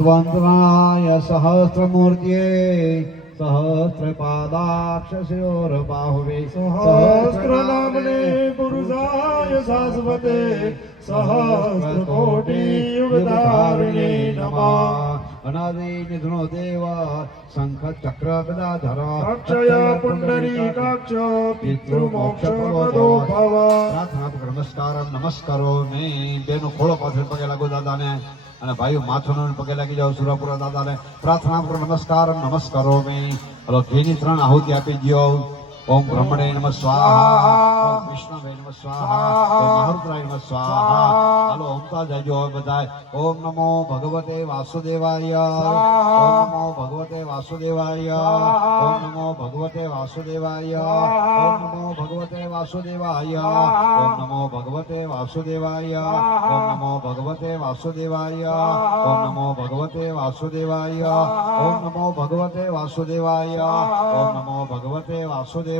त्वन्त्वाय सहस्रमूर्त्यै सहस्रपादाक्षस्योरबाहुवे सहस्रनाम्ने पुरुषाय शाश्वते सहस्रकोटियुगधारिणे नमः નમઃ અનાદિ નિધનો દેવ શંખ ચક્ર ગદાધર અક્ષય પુંડરીકાક્ષ પિતૃમોક્ષ પ્રદો ભવ. પ્રાર્થના નમસ્કાર નમસ્કારો. મે બેનો ખોળો પાછળ પગે લાગો દાદાને. અને ભાઈઓ માથું પગે લાગી જાઓ સુરાપુરા દાદાને. પ્રાર્થના કરો નમસ્કાર નમસ્કારો. મેં હલો ઘેની ત્રણ આહુતિ આપી દો ઓમ ब्रह्मणे नमः स्वाहा ओम विष्णुवे नमः स्वाहा ओम મહારુદ્રાય नमः स्वाहा हेलो ओम બધાય ઓમ નમો ભગવતે વાસુદેવાય ઓમ નમો ભગવતે વાસુદેવાય. ઓમ નમો ભગવતે વાસુદેવાય. ઓમ નમો ભગવતે વાસુદેવાય. ઓમ નમો ભગવતે વાસુદેવાય. ઓમ નમો ભગવતે વાસુદેવાય. ઓમ નમો ભગવતે વાસુદેવાય. ઓમ નમો ભગવતે વાસુદેવાય. ઓમ નમો ભગવતે વાસુદેવાય. ઓમ નમો ભગવતે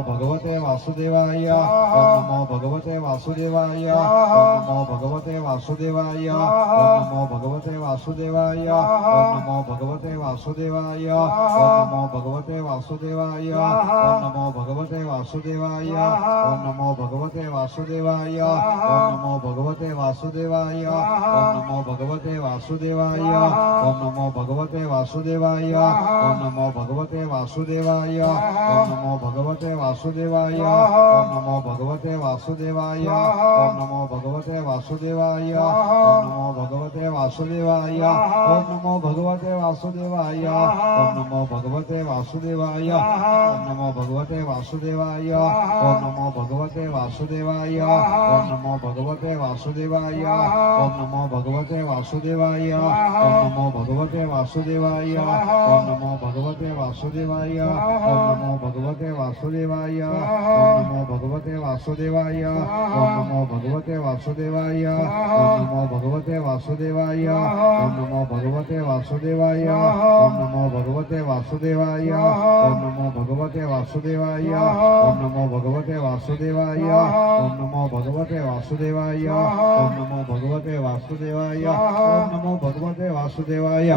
નમો ભગવતે વાસુદેવાય ઓમ નમો ભગવતે વાસુદેવાય ઓમ નમો ભગવતે વાસુદેવાય ઓમ નમો ભગવતે વાસુદેવાય ઓમ નમો ભગવતે વાસુદેવાય ઓમ નમો ભગવતે વાસુદેવાય ઓમ નમો ભગવતે વાસુદેવાય ઓમ નમો ભગવતે વાસુદેવાય ઓમ નમો ભગવતે વાસુદેવાય ઓમ નમો ભગવતે વાસુદેવાય ઓમ નમો ભગવતે વાસુદેવાય ઓમ નમો ભગવતે વાસુદેવાય ઓમ નમો ભગવતે વાસુદેવાય ઓમ નમો ભગવતે વાસુદેવાય ઓમ નમો ભગવતે વાસુદેવાય ઓમ નમો ભગવતે વાસુદેવાય ઓમ નમો ભગવતે વાસુદેવાય ઓમ નમો ભગવતે વાસુદેવાય ઓમ નમો ભગવતે વાસુદેવાય ઓમ નમો ભગવતે વાસુદેવાય ઓમ નમો ભગવતે વાસુદેવાય ઓમ નમો ભગવતે વાસુદેવાય વાસુદેવાય ઓમ નમો ભગવતે વાસુદેવાય ઓમ નમો ભગવતે વાસુદેવાય ઓમ નમો ભગવતે વાસુદેવાય ઓમ નમો ભગવતે વાસુદેવાય ઓમ નમો ભગવતે વાસુદેવાય ઓમ નમો ભગવતે વાસુદેવાય ઓમ નમો ભગવતે વાસુદેવાય ઓમ નમો ભગવતે વાસુદેવાય ઓમ નમો ભગવતે વાસુદેવાય ઓમ નમો ભગવતે વાસુદેવાય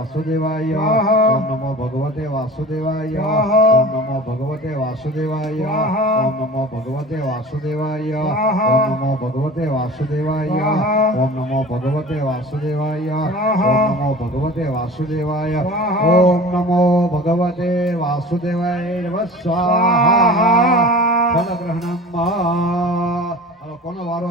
વાસુદેવાય. ઓમ નમો ભગવતે વાસુદેવાય. ઓમ નમો ભગવતે વાસુદેવાય. ઓમ નમો ભગવતે વાસુદેવાય. ઓમ નમો ભગવતે વાસુદેવાય. ઓમ નમો ભગવતે વાસુદેવાય. ઓમ નમો ભગવતે વાસુદેવાય. ઓમ નમો ભગવતે વાસુદેવાય. સ્વાહા. ફલગ્રહણમ કોનો વારો